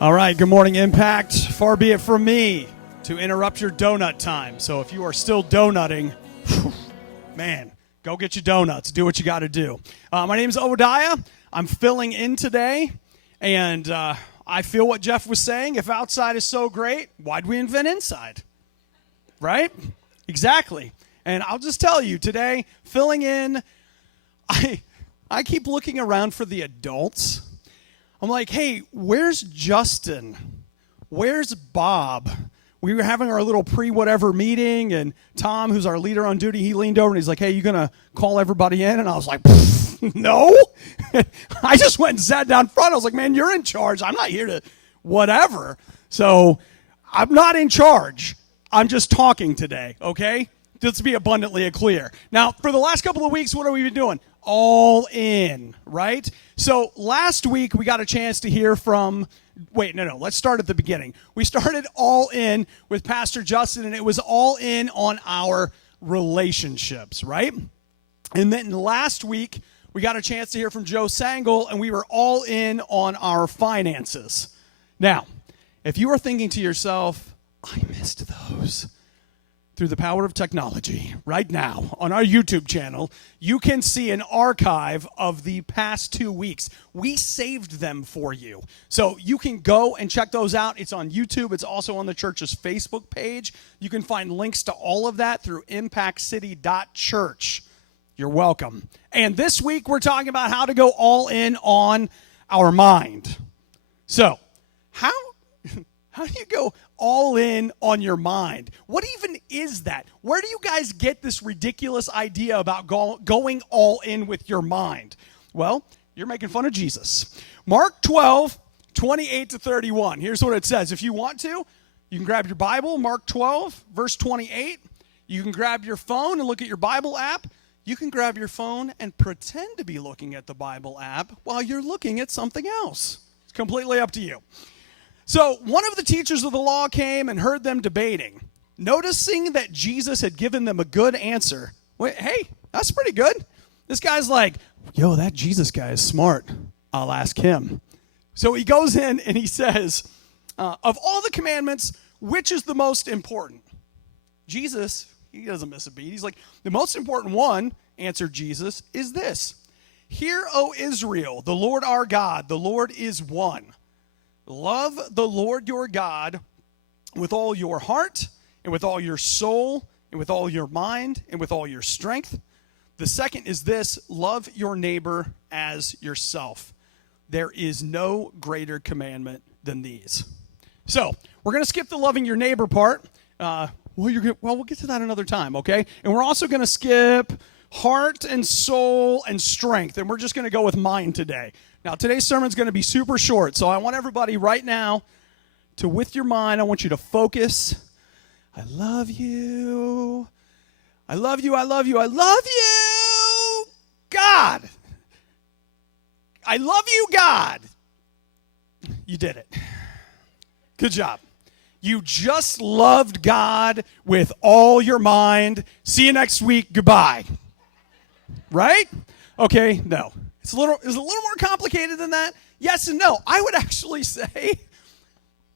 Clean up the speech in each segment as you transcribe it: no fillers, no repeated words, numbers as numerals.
All right, good morning, Impact. Far be it from me to interrupt your donut time. So if you are still donutting, man, go get your donuts. Do what you got to do. My name is Obadiah. I'm filling in today, and I feel what Jeff was saying. If outside is so great, why'd we invent inside? Right? Exactly. And I'll just tell you, today, filling in, I keep looking around for the adults. I'm like, hey, where's Justin? Where's Bob? We were having our little pre-whatever meeting, and Tom, who's our leader on duty, he leaned over and he's like, hey, you going to call everybody in? And I was like, no. I just went and sat down front. I was like, man, you're in charge. I'm not here to whatever. So I'm not in charge. I'm just talking today, okay? Let's be abundantly clear. Now, for the last couple of weeks, what have we been doing? All in, right? So last week we got a chance to hear from, let's start at the beginning. We started all in with Pastor Justin, and it was all in on our relationships, right? And then last week we got a chance to hear from Joe Sangle, and we were all in on our finances. Now, if you are thinking to yourself, I missed those. Through the power of technology, right now on our YouTube channel, you can see an archive of the past 2 weeks. We saved them for you. So you can go and check those out. It's on YouTube. It's also on the church's Facebook page. You can find links to all of that through impactcity.church. You're welcome. And this week, we're talking about how to go all in on our mind. So, how do you go all in on your mind? What even is that? Where do you guys get this ridiculous idea about going all in with your mind? Well, you're making fun of Jesus. Mark 12, 28 to 31. Here's what it says. If you want to, you can grab your Bible, Mark 12, verse 28. You can grab your phone and look at your Bible app. You can grab your phone and pretend to be looking at the Bible app while you're looking at something else. It's completely up to you. So one of the teachers of the law came and heard them debating. Noticing that Jesus had given them a good answer. Wait, hey, that's pretty good. This guy's like, yo, that Jesus guy is smart. I'll ask him. So he goes in and he says, of all the commandments, which is the most important? Jesus, he doesn't miss a beat. He's like, the most important one, answered Jesus, is this. Hear, O Israel, the Lord our God, the Lord is one. Love the Lord your God with all your heart and with all your soul and with all your mind and with all your strength. The second is this, love your neighbor as yourself. There is no greater commandment than these. So we're going to skip the loving your neighbor part. We'll get to that another time, okay? And we're also going to skip heart and soul and strength, and we're just going to go with mind today. Now, today's sermon is going to be super short, so I want everybody right now to, with your mind, I want you to focus. I love you. I love you. I love you. I love you, God. I love you, God. You did it. Good job. You just loved God with all your mind. See you next week. Goodbye. Right? Okay, no. It's a little more complicated than that. Yes and no. I would actually say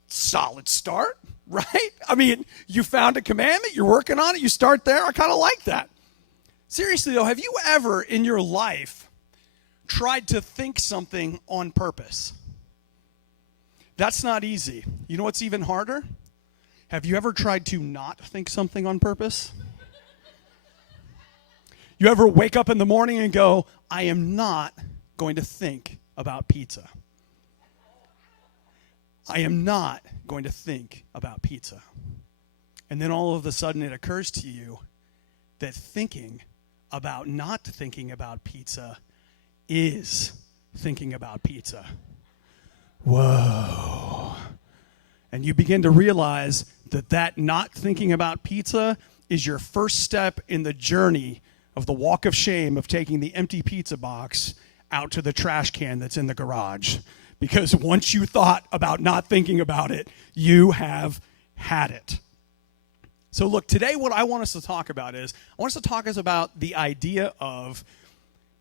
solid start, right? I mean, you found a commandment, you're working on it, you start there. I kind of like that. Seriously, though, have you ever in your life tried to think something on purpose? That's not easy. You know what's even harder? Have you ever tried to not think something on purpose? You ever wake up in the morning and go, I am not going to think about pizza. I am not going to think about pizza. And then all of a sudden it occurs to you that thinking about not thinking about pizza is thinking about pizza. Whoa. And you begin to realize that not thinking about pizza is your first step in the journey of the walk of shame of taking the empty pizza box out to the trash can that's in the garage. Because once you thought about not thinking about it, you have had it. So look, today what I want us to talk about is, I want us to talk about the idea of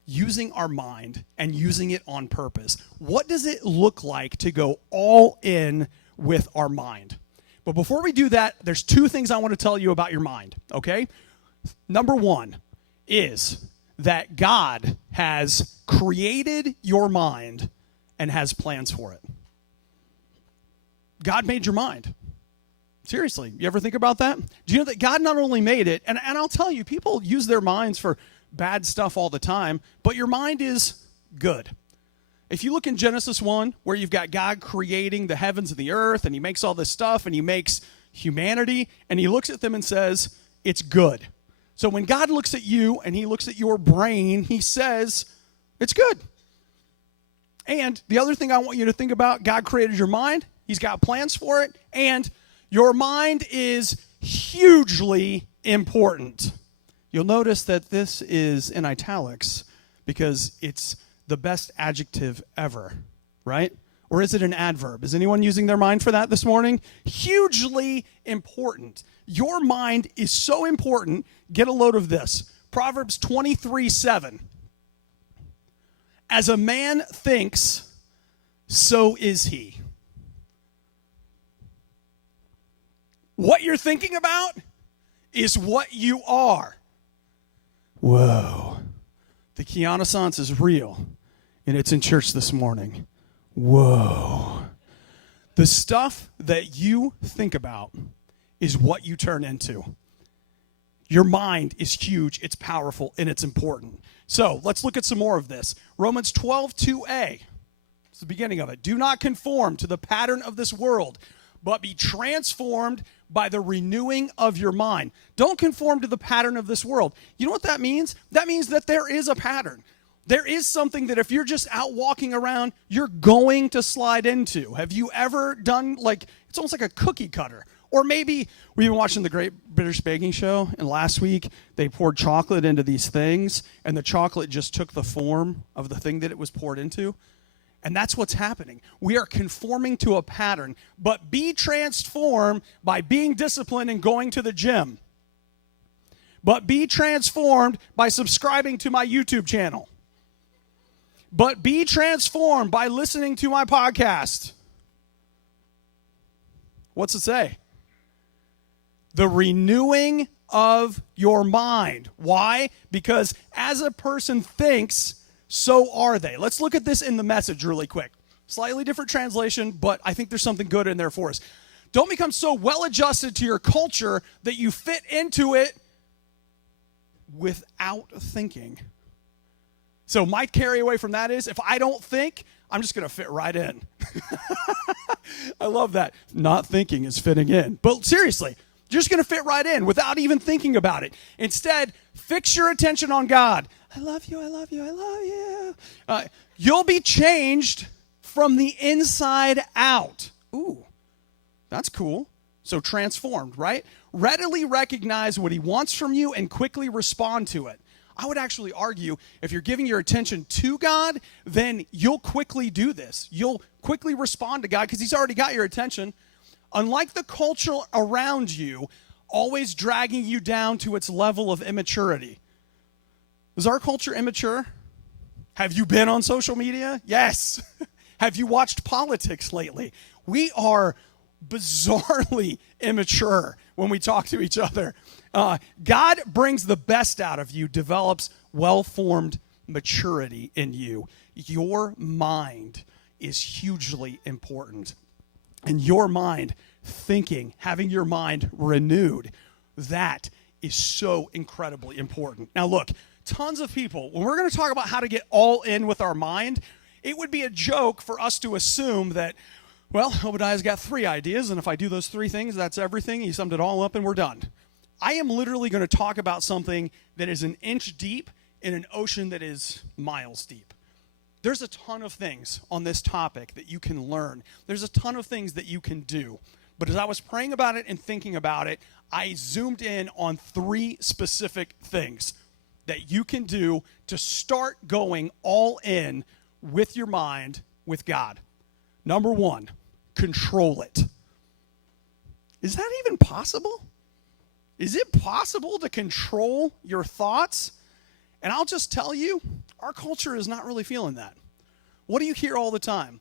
using our mind and using it on purpose. What does it look like to go all in with our mind? But before we do that, there's two things I want to tell you about your mind, okay? Number one is that God has created your mind and has plans for it. God made your mind. Seriously, you ever think about that? Do you know that God not only made it, and I'll tell you, people use their minds for bad stuff all the time, but your mind is good. If you look in Genesis 1, where you've got God creating the heavens and the earth, and he makes all this stuff, and he makes humanity, and he looks at them and says, it's good. So when God looks at you and he looks at your brain, he says, it's good. And the other thing I want you to think about, God created your mind, he's got plans for it, and your mind is hugely important. You'll notice that this is in italics because it's the best adjective ever, right? Or is it an adverb? Is anyone using their mind for that this morning? Hugely important. Your mind is so important. Get a load of this. Proverbs 23:7. As a man thinks, so is he. What you're thinking about is what you are. Whoa. The Kiana-sans is real, and it's in church this morning. Whoa. The stuff that you think about is what you turn into. Your mind is huge, it's powerful, and it's important. So let's look at some more of this. Romans 12:2a. It's the beginning of it. Do not conform to the pattern of this world, but be transformed by the renewing of your mind. Don't conform to the pattern of this world. You know what that means? That means that there is a pattern. There is something that if you're just out walking around, you're going to slide into. Have you ever done, it's almost like a cookie cutter. Or maybe we've been watching the Great British Baking Show, and last week they poured chocolate into these things, and the chocolate just took the form of the thing that it was poured into. And that's what's happening. We are conforming to a pattern, but be transformed by being disciplined and going to the gym. But be transformed by subscribing to my YouTube channel. But be transformed by listening to my podcast. What's it say? The renewing of your mind. Why? Because as a person thinks, so are they. Let's look at this in the Message really quick. Slightly different translation, but I think there's something good in there for us. Don't become so well adjusted to your culture that you fit into it without thinking. So my carry away from that is, if I don't think, I'm just going to fit right in. I love that. Not thinking is fitting in. But seriously, you're just going to fit right in without even thinking about it. Instead, fix your attention on God. I love you, I love you, I love you. You'll be changed from the inside out. Ooh, that's cool. So transformed, right? Readily recognize what he wants from you and quickly respond to it. I would actually argue if you're giving your attention to God, then you'll quickly do this. You'll quickly respond to God because he's already got your attention. Unlike the culture around you, always dragging you down to its level of immaturity. Is our culture immature? Have you been on social media? Yes. Have you watched politics lately? We are bizarrely immature when we talk to each other. God brings the best out of you, develops well-formed maturity in you. Your mind is hugely important. And your mind, thinking, having your mind renewed, that is so incredibly important. Now look, tons of people, when we're going to talk about how to get all in with our mind, it would be a joke for us to assume that, well, Obadiah's got 3 ideas, and if I do those 3 things, that's everything. He summed it all up, and we're done. I am literally going to talk about something that is an inch deep in an ocean that is miles deep. There's a ton of things on this topic that you can learn. There's a ton of things that you can do. But as I was praying about it and thinking about it, I zoomed in on 3 specific things that you can do to start going all in with your mind with God. Number 1, control it. Is that even possible? Is it possible to control your thoughts? And I'll just tell you, Our culture is not really feeling that. What do you hear all the time?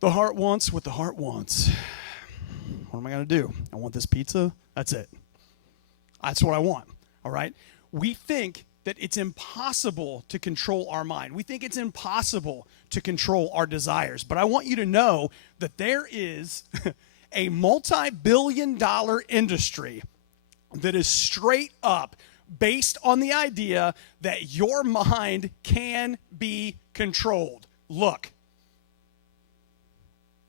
The heart wants what the heart wants. What am I going to do? I want this pizza. That's it. That's what I want. All right? We think that it's impossible to control our mind. We think it's impossible to control our desires. But I want you to know that there is a multi-billion-dollar industry that is straight up based on the idea that your mind can be controlled. Look.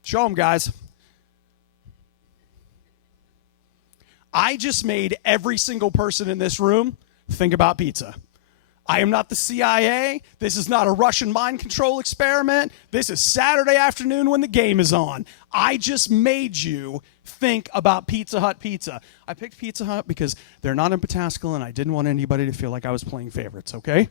Show them, guys. I just made every single person in this room think about pizza. I am not the CIA. This is not a Russian mind control experiment. This is Saturday afternoon when the game is on. I just made you think about Pizza Hut pizza. I picked Pizza Hut because they're not in Pataskala, and I didn't want anybody to feel like I was playing favorites, okay?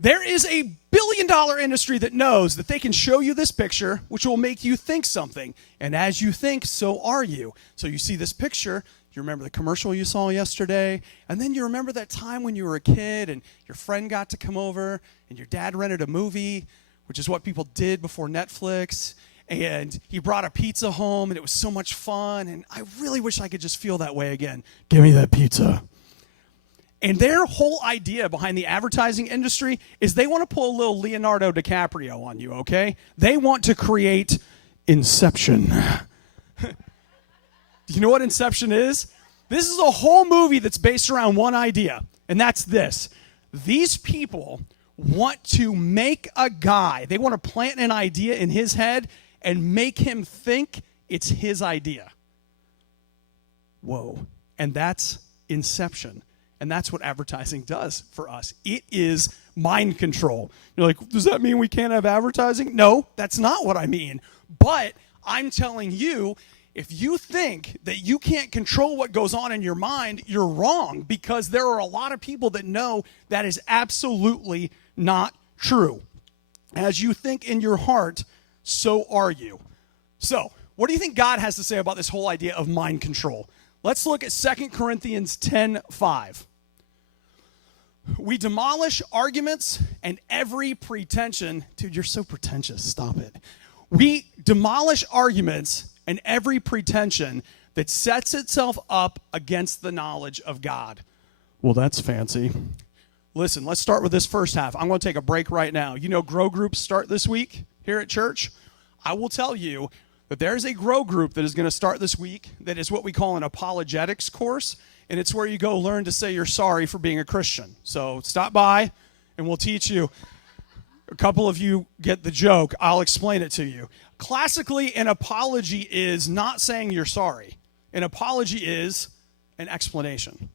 There is a billion-dollar industry that knows that they can show you this picture, which will make you think something. And as you think, so are you. So you see this picture. You remember the commercial you saw yesterday, and then you remember that time when you were a kid and your friend got to come over and your dad rented a movie, which is what people did before Netflix, and he brought a pizza home, and it was so much fun, and I really wish I could just feel that way again. Give me that pizza. And their whole idea behind the advertising industry is they want to pull a little Leonardo DiCaprio on you, okay? They want to create Inception. Do you know what Inception is? This is a whole movie that's based around one idea, and that's this. These people want to make a guy, they want to plant an idea in his head and make him think it's his idea. Whoa. And that's Inception. And that's what advertising does for us. It is mind control. You're like, does that mean we can't have advertising? No, that's not what I mean. But I'm telling you, if you think that you can't control what goes on in your mind, you're wrong, because there are a lot of people that know that is absolutely not true. As you think in your heart, so are you. So, what do you think God has to say about this whole idea of mind control? Let's look at 2 Corinthians 10:5. We demolish arguments and every pretension. Dude, you're so pretentious. Stop it. We demolish arguments and every pretension that sets itself up against the knowledge of God. Well, that's fancy. Listen, let's start with this first half. I'm going to take a break right now. You know, grow groups start this week here at church. I will tell you that there's a grow group that is going to start this week that is what we call an apologetics course, and it's where you go learn to say you're sorry for being a Christian. So stop by, and we'll teach you. A couple of you get the joke. I'll explain it to you. Classically, an apology is not saying you're sorry. An apology is an explanation,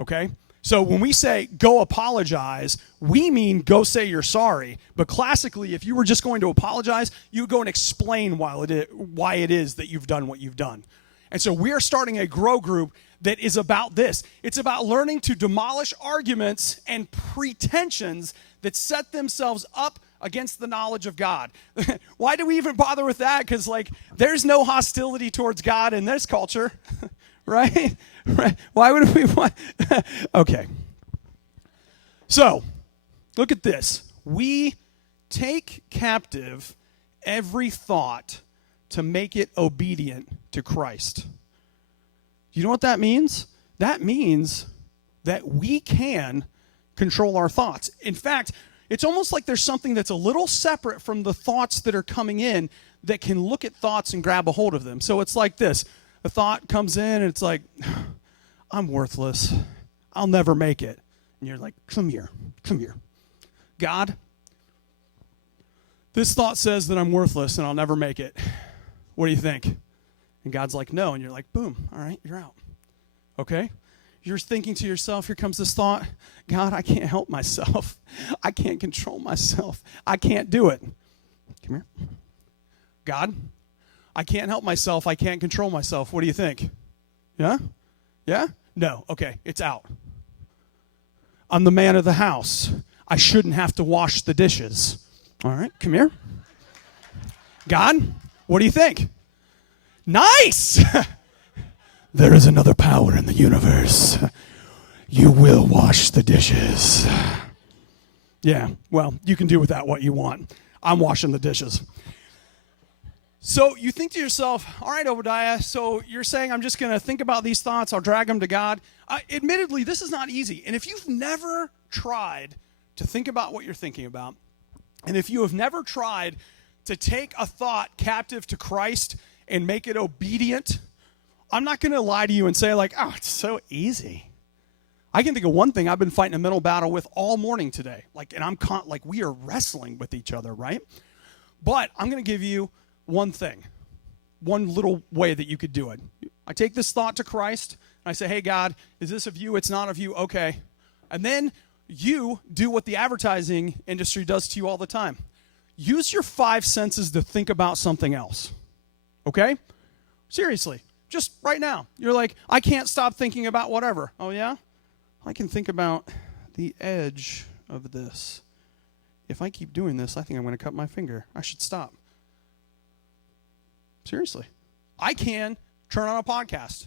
okay? So when we say go apologize, we mean go say you're sorry. But classically, if you were just going to apologize, you would go and explain why it is that you've done what you've done. And so we're starting a grow group that is about this. It's about learning to demolish arguments and pretensions that set themselves up against the knowledge of God. Why do we even bother with that? Because, there's no hostility towards God in this culture, right? Why would we want? Okay. So, look at this. We take captive every thought to make it obedient to Christ. You know what that means? That means that we can control our thoughts. In fact, it's almost like there's something that's a little separate from the thoughts that are coming in that can look at thoughts and grab a hold of them. So it's like this. A thought comes in and it's like, I'm worthless. I'll never make it. And you're like, come here. God, this thought says that I'm worthless and I'll never make it. What do you think? And God's like, no. And you're like, boom. All right, you're out. Okay? You're thinking to yourself, here comes this thought. God, I can't help myself. I can't control myself. I can't do it. Come here. God, I can't help myself. I can't control myself. What do you think? Yeah? Yeah? No. Okay, it's out. I'm the man of the house. I shouldn't have to wash the dishes. All right, come here. God, what do you think? Nice! There is another power in the universe. You will wash the dishes. Yeah, well, you can do with that what you want. I'm washing the dishes. So you think to yourself, all right, Obadiah, so you're saying I'm just going to think about these thoughts, I'll drag them to God. Admittedly, this is not easy. And if you've never tried to think about what you're thinking about, and if you have never tried to take a thought captive to Christ and make it obedient, I'm not going to lie to you and say like, oh, it's so easy. I can think of one thing I've been fighting a mental battle with all morning today. And we are wrestling with each other, right? But I'm going to give you one thing, one little way that you could do it. I take this thought to Christ, and I say, hey, God, is this of you? It's not of you. Okay. And then you do what the advertising industry does to you all the time. Use your 5 senses to think about something else. Okay? Seriously. Just right now. You're like, I can't stop thinking about whatever. Oh, yeah? I can think about the edge of this. If I keep doing this, I think I'm going to cut my finger. I should stop. Seriously. I can turn on a podcast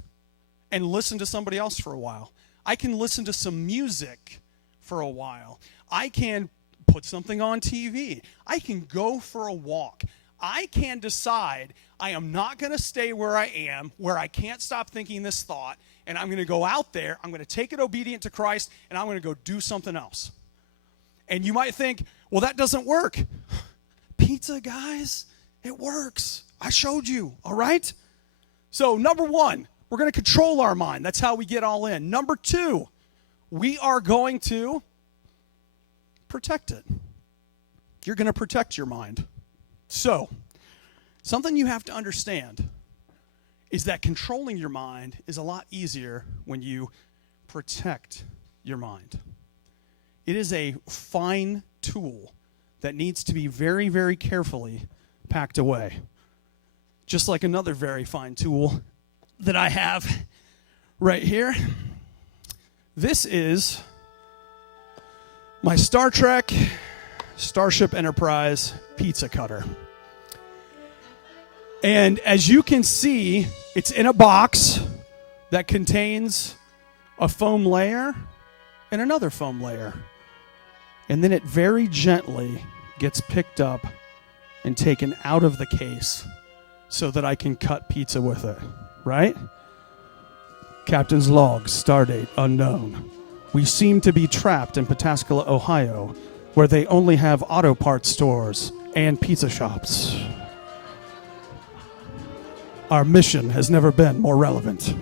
and listen to somebody else for a while. I can listen to some music for a while. I can put something on TV. I can go for a walk. I can decide I am not going to stay where I am, where I can't stop thinking this thought, and I'm going to go out there, I'm going to take it obedient to Christ, and I'm going to go do something else. And you might think, well, that doesn't work. Pizza, guys, it works. I showed you, all right? So number 1, we're going to control our mind. That's how we get all in. Number 2, we are going to protect it. You're going to protect your mind. So, something you have to understand is that controlling your mind is a lot easier when you protect your mind. It is a fine tool that needs to be very, very carefully packed away. Just like another very fine tool that I have right here. This is my Star Trek Starship Enterprise pizza cutter. And as you can see, it's in a box that contains a foam layer and another foam layer. And then it very gently gets picked up and taken out of the case so that I can cut pizza with it, right? Captain's log, stardate unknown. We seem to be trapped in Pataskala, Ohio, where they only have auto parts stores and pizza shops. Our mission has never been more relevant. You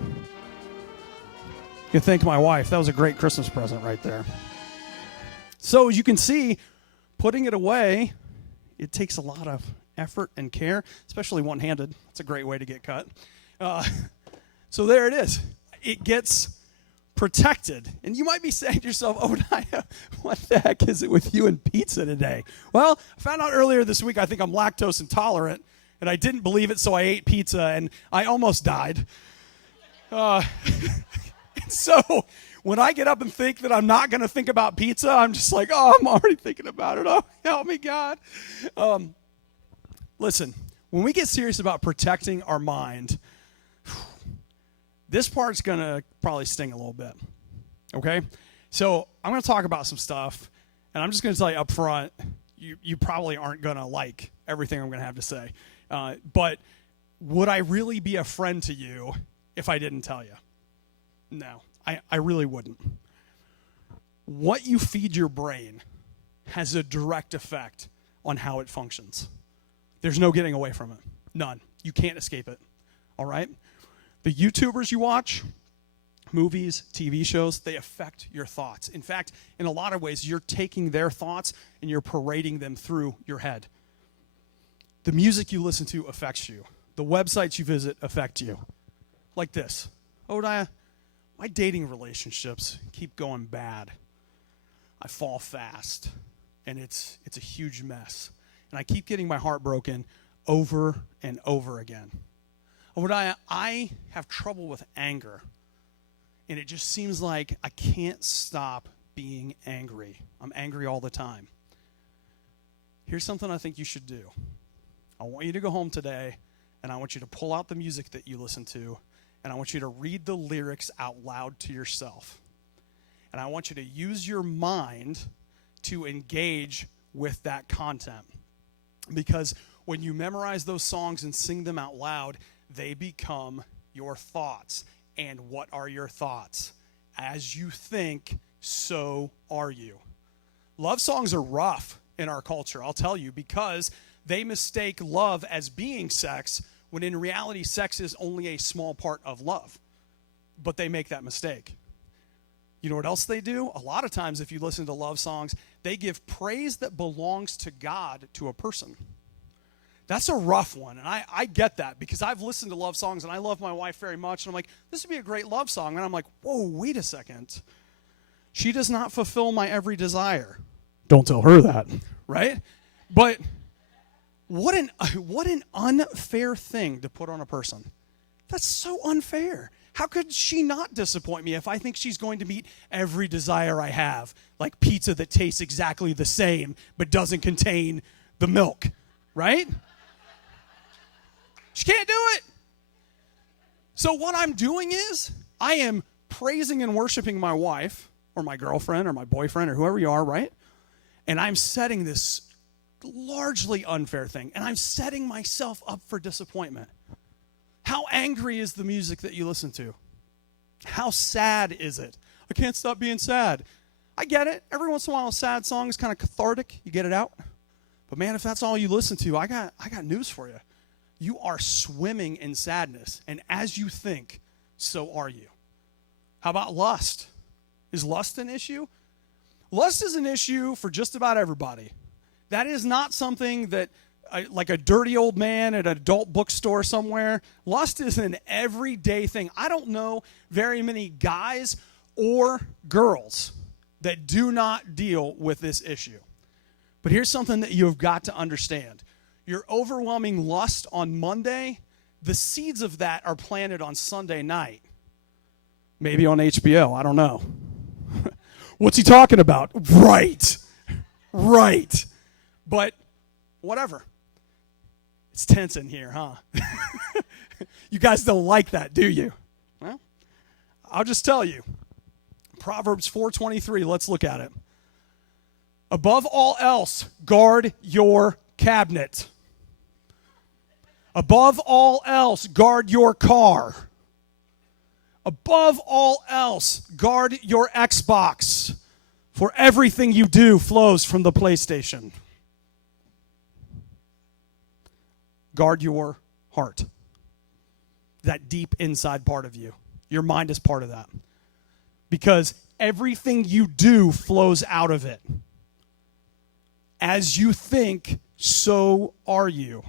can thank my wife. That was a great Christmas present right there. So as you can see, putting it away, it takes a lot of effort and care, especially one-handed. It's a great way to get cut. So there it is. It gets protected. And you might be saying to yourself, Obadiah, what the heck is it with you and pizza today? Well, I found out earlier this week I think I'm lactose intolerant, and I didn't believe it, so I ate pizza, and I almost died. So when I get up and think that I'm not going to think about pizza, I'm just like, oh, I'm already thinking about it. Oh, help me, God. Listen, when we get serious about protecting our mind, this part's going to probably sting a little bit, okay? So I'm going to talk about some stuff, and I'm just going to tell you up front, you probably aren't going to like everything I'm going to have to say. But would I really be a friend to you if I didn't tell you? No, I really wouldn't. What you feed your brain has a direct effect on how it functions. There's no getting away from it. None. You can't escape it. All right? The YouTubers you watch, movies, TV shows, they affect your thoughts. In fact, in a lot of ways, you're taking their thoughts and you're parading them through your head. The music you listen to affects you. The websites you visit affect you. Like this. Obadiah, my dating relationships keep going bad. I fall fast, and it's a huge mess. And I keep getting my heart broken over and over again. Obadiah, I have trouble with anger, and it just seems like I can't stop being angry. I'm angry all the time. Here's something I think you should do. I want you to go home today, and I want you to pull out the music that you listen to, and I want you to read the lyrics out loud to yourself. And I want you to use your mind to engage with that content. Because when you memorize those songs and sing them out loud, they become your thoughts. And what are your thoughts? As you think, so are you. Love songs are rough in our culture, I'll tell you, because they mistake love as being sex, when in reality, sex is only a small part of love. But they make that mistake. You know what else they do? A lot of times, if you listen to love songs, they give praise that belongs to God to a person. That's a rough one, and I get that, because I've listened to love songs, and I love my wife very much, and I'm like, this would be a great love song, and I'm like, whoa, wait a second. She does not fulfill my every desire. Don't tell her that, right? But what an unfair thing to put on a person. That's so unfair. How could she not disappoint me if I think she's going to meet every desire I have, like pizza that tastes exactly the same but doesn't contain the milk, right? She can't do it. So what I'm doing is I am praising and worshiping my wife or my girlfriend or my boyfriend or whoever you are, right? And I'm setting this largely unfair thing, and I'm setting myself up for disappointment. How angry is the music that you listen to? How sad is it? I can't stop being sad. I get it. Every once in a while, a sad song is kind of cathartic. You get it out. But man, if that's all you listen to, I got news for you. You are swimming in sadness, and as you think, so are you. How about lust? Is lust an issue? Lust is an issue for just about everybody. That is not something that, like a dirty old man at an adult bookstore somewhere. Lust is an everyday thing. I don't know very many guys or girls that do not deal with this issue. But here's something that you've got to understand. Your overwhelming lust on Monday, the seeds of that are planted on Sunday night. Maybe on HBO, I don't know. What's he talking about? Right. But whatever. It's tense in here, huh? You guys don't like that, do you? Well, I'll just tell you. Proverbs 4:23, let's look at it. Above all else, guard your cabinet. Above all else, guard your car. Above all else, guard your Xbox. For everything you do flows from the PlayStation. Guard your heart. That deep inside part of you. Your mind is part of that. Because everything you do flows out of it. As you think, so are you.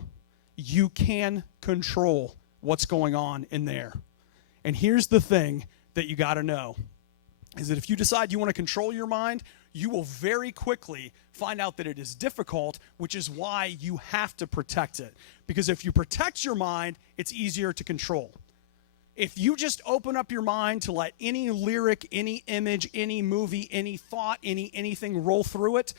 You can control what's going on in there. And here's the thing that you got to know, is that if you decide you want to control your mind, you will very quickly find out that it is difficult, which is why you have to protect it. Because if you protect your mind, it's easier to control. If you just open up your mind to let any lyric, any image, any movie, any thought, anything roll through it,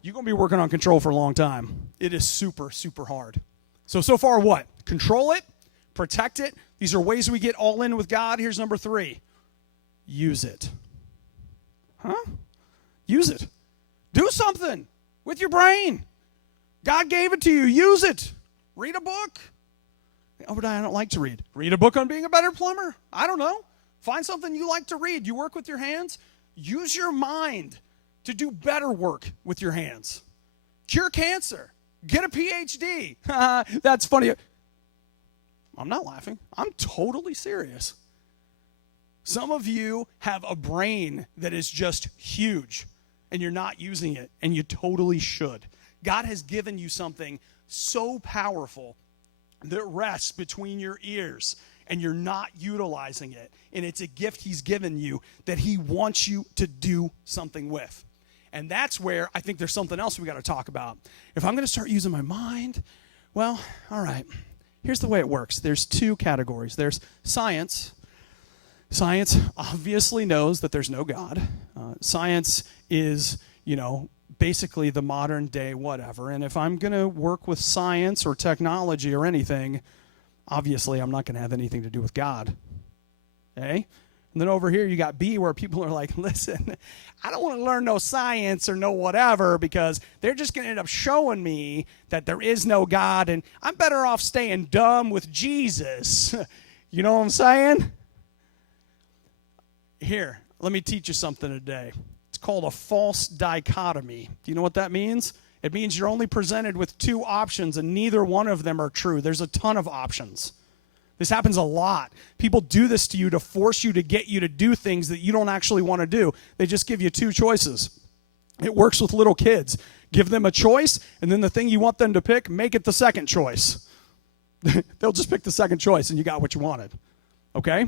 you're going to be working on control for a long time. It is super, super hard. So far what? Control it, protect it. These are ways we get all in with God. Here's number 3. Use it. Use it. Do something with your brain. God gave it to you. Use it. Read a book. Obadiah, I don't like to read. Read a book on being a better plumber. I don't know. Find something you like to read. You work with your hands. Use your mind to do better work with your hands. Cure cancer. Get a PhD. That's funny. I'm not laughing. I'm totally serious. Some of you have a brain that is just huge, and you're not using it, and you totally should. God has given you something so powerful that rests between your ears, and you're not utilizing it. And it's a gift he's given you that he wants you to do something with. And that's where I think there's something else we got to talk about. If I'm going to start using my mind, well, all right. Here's the way it works. There's 2 categories. There's science. Science obviously knows that there's no God. Science is, basically the modern day whatever. And if I'm going to work with science or technology or anything, obviously I'm not going to have anything to do with God. Okay? And then over here you got B, where people are like, listen, I don't want to learn no science or no whatever, because they're just going to end up showing me that there is no God, and I'm better off staying dumb with Jesus. You know what I'm saying? Here, let me teach you something today. It's called a false dichotomy. Do you know what that means? It means you're only presented with two options, and neither one of them are true. There's a ton of options. This happens a lot. People do this to you to force you, to get you to do things that you don't actually want to do. They just give you two choices. It works with little kids. Give them a choice, and then the thing you want them to pick, make it the second choice. They'll just pick the second choice, and you got what you wanted. Okay?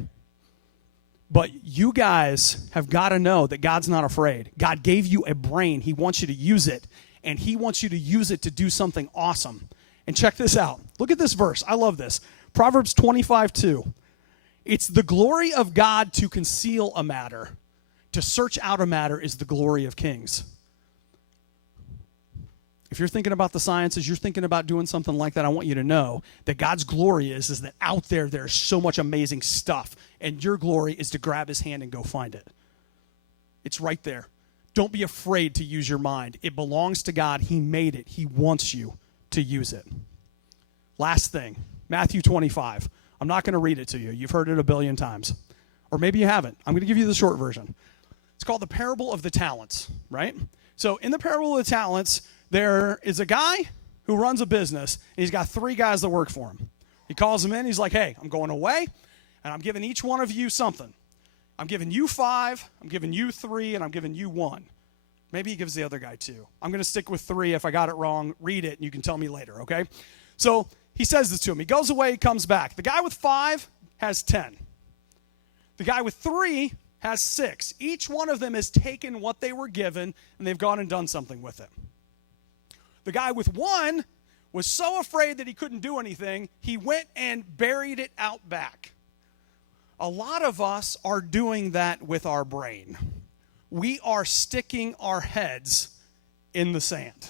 But you guys have got to know that God's not afraid. God gave you a brain. He wants you to use it, and he wants you to use it to do something awesome. And check this out. Look at this verse. I love this. Proverbs 25:2. It's the glory of God to conceal a matter. To search out a matter is the glory of kings. If you're thinking about the sciences, you're thinking about doing something like that, I want you to know that God's glory is that out there, there's so much amazing stuff, and your glory is to grab his hand and go find it. It's right there. Don't be afraid to use your mind. It belongs to God. He made it. He wants you to use it. Last thing, Matthew 25. I'm not going to read it to you. You've heard it a billion times. Or maybe you haven't. I'm going to give you the short version. It's called the parable of the talents, right? So in the parable of the talents, there is a guy who runs a business, and he's got 3 guys that work for him. He calls them in. He's like, hey, I'm going away, and I'm giving each one of you something. I'm giving you 5, I'm giving you 3, and I'm giving you 1. Maybe he gives the other guy 2. I'm going to stick with 3. If I got it wrong, read it, and you can tell me later, okay? So he says this to him. He goes away, he comes back. The guy with 5 has 10. The guy with 3 has 6. Each one of them has taken what they were given, and they've gone and done something with it. The guy with 1 was so afraid that he couldn't do anything, he went and buried it out back. A lot of us are doing that with our brain. We are sticking our heads in the sand.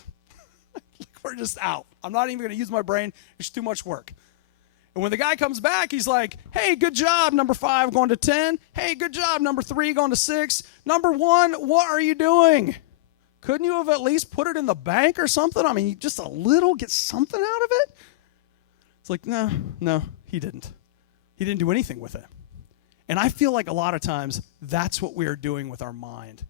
We're just out. I'm not even going to use my brain. It's too much work. And when the guy comes back, he's like, hey, good job, number 5 going to 10. Hey, good job, number 3 going to 6. Number 1, what are you doing? Couldn't you have at least put it in the bank or something? I mean, just a little, get something out of it? It's like, no, he didn't. He didn't do anything with it. And I feel like a lot of times that's what we are doing with our mind.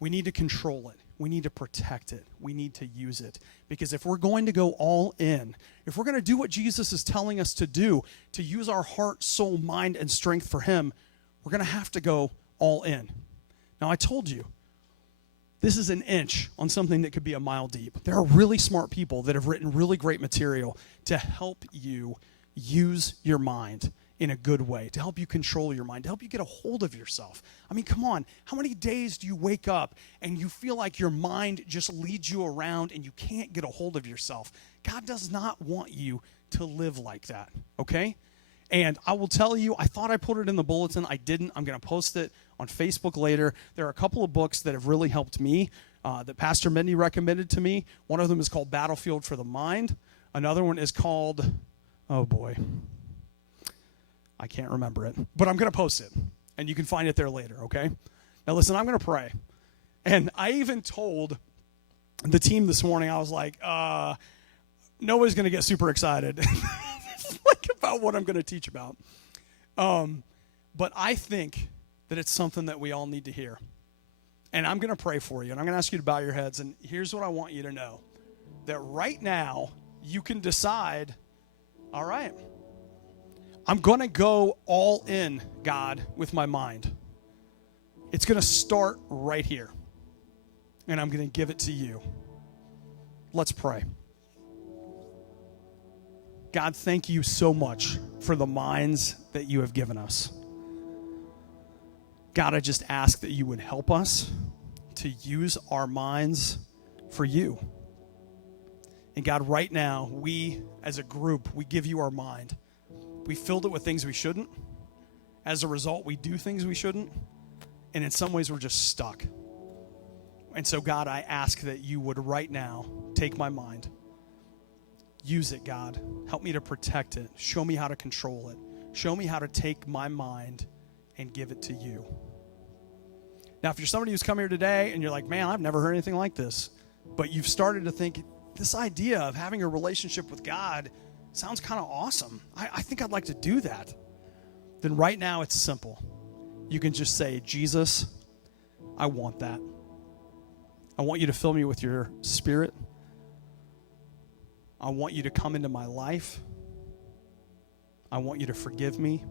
We need to control it. We need to protect it. We need to use it. Because if we're going to go all in, if we're going to do what Jesus is telling us to do, to use our heart, soul, mind, and strength for him, we're going to have to go all in. Now, I told you, this is an inch on something that could be a mile deep. There are really smart people that have written really great material to help you use your mind in a good way, to help you control your mind, to help you get a hold of yourself. I mean, come on. How many days do you wake up and you feel like your mind just leads you around and you can't get a hold of yourself? God does not want you to live like that, okay? And I will tell you, I thought I put it in the bulletin. I didn't. I'm going to post it on Facebook later. There are a couple of books that have really helped me that Pastor Mindy recommended to me. One of them is called Battlefield for the Mind. Another one is called, oh boy, I can't remember it. But I'm going to post it, and you can find it there later, okay? Now listen, I'm going to pray. And I even told the team this morning, I was like, nobody's going to get super excited like about what I'm going to teach about. But I think that it's something that we all need to hear. And I'm going to pray for you, and I'm going to ask you to bow your heads. And here's what I want you to know, that right now you can decide, all right, I'm going to go all in, God, with my mind. It's going to start right here, and I'm going to give it to you. Let's pray. God, thank you so much for the minds that you have given us. God, I just ask that you would help us to use our minds for you. And God, right now, we as a group, we give you our mind. We filled it with things we shouldn't. As a result, we do things we shouldn't. And in some ways, we're just stuck. And so, God, I ask that you would right now take my mind. Use it, God. Help me to protect it. Show me how to control it. Show me how to take my mind and give it to you. Now, if you're somebody who's come here today and you're like, man, I've never heard anything like this, but you've started to think, this idea of having a relationship with God sounds kind of awesome. I think I'd like to do that. Then right now it's simple. You can just say, Jesus, I want that. I want you to fill me with your Spirit. I want you to come into my life. I want you to forgive me.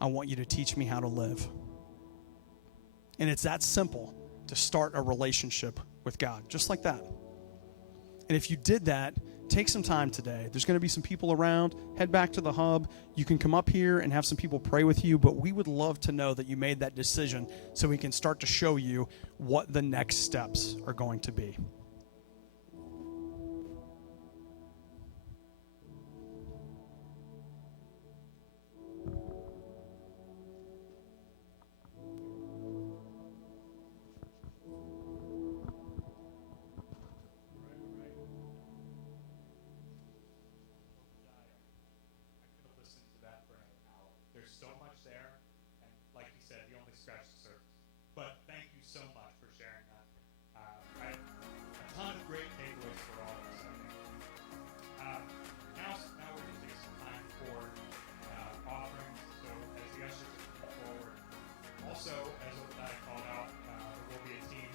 I want you to teach me how to live. And it's that simple to start a relationship with God, just like that. And if you did that, take some time today. There's going to be some people around. Head back to the hub. You can come up here and have some people pray with you, but we would love to know that you made that decision so we can start to show you what the next steps are going to be. Also, as Obadiah called out, there will be a team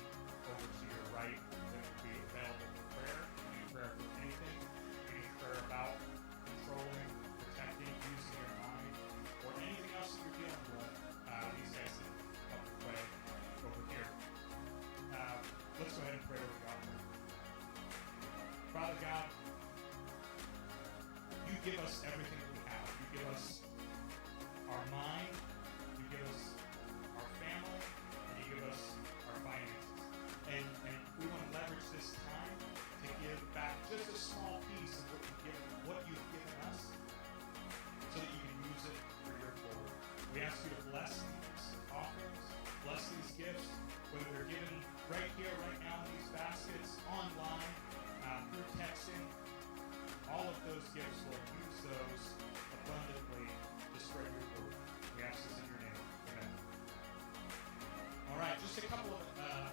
over to your right that will be available for prayer. You need prayer for anything. You need prayer about controlling, protecting, using your mind, or anything else that you're dealing with. These guys can help you pray over here. Let's go ahead and pray over God. Father God, you give us everything that we have. You give us our mind. You give us our family, and you give us our finances. And we want to leverage this time to give back just a small piece of what you've given us so that you can use it for your glory. We ask you to bless these offerings, bless these gifts, whether they're given right here, right now in these baskets, online, through texting. All of those gifts, Lord, use those abundantly to spread your word. We ask this in your name. Amen. All right, just a couple of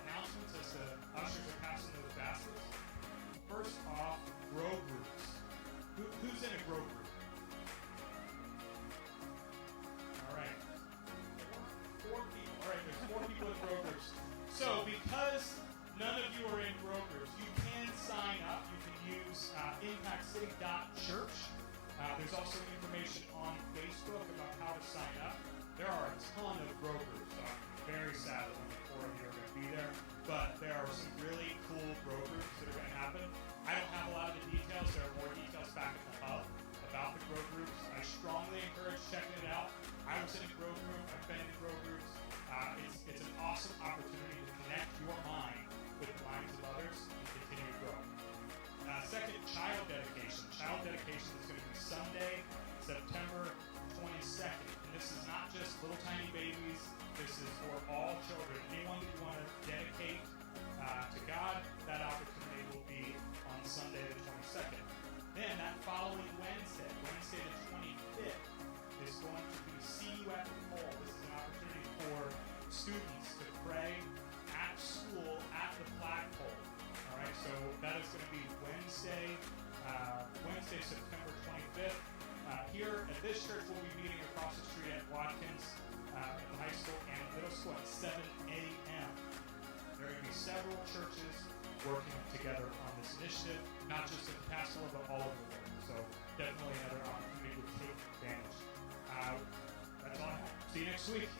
announcements as the ushers are passing those baskets. First off, grow groups. Who's in a grow group? All right. Four people. All right, there's 4 people in grow groups. So because none of you are in grow groups, you can sign up. You can use impactcity.church. There's also information on Facebook about how to sign up. There are a ton of grow groups. So I'm very sad that only 4 of you are going to be there. But there are some really cool grow groups that are going to happen. I don't have a lot of the details. There are more details back at the hub about the grow groups. I strongly encourage checking it out. I was in a grow group. I've been in grow groups. It's an awesome opportunity to connect your mind with the minds of others and continue to grow. Second, child dedication. Child dedication is going to be Sunday, September 22nd. And this is not just little tiny babies. This is for all children. Anyone that you want to dedicate to God, that opportunity will be on Sunday the 22nd. Then that following Wednesday the 25th, is going to be See You at the Pole. This is an opportunity for students to pray at school at the flagpole. All right, so that is going to be Wednesday, September 25th. Here at this church, we'll be meeting across the street at Watkins at the high school and middle school at 7 a.m. There are going to be several churches working together on this initiative, not just at the Passover, but all over the world. So definitely another opportunity to take advantage. That's all I have. See you next week.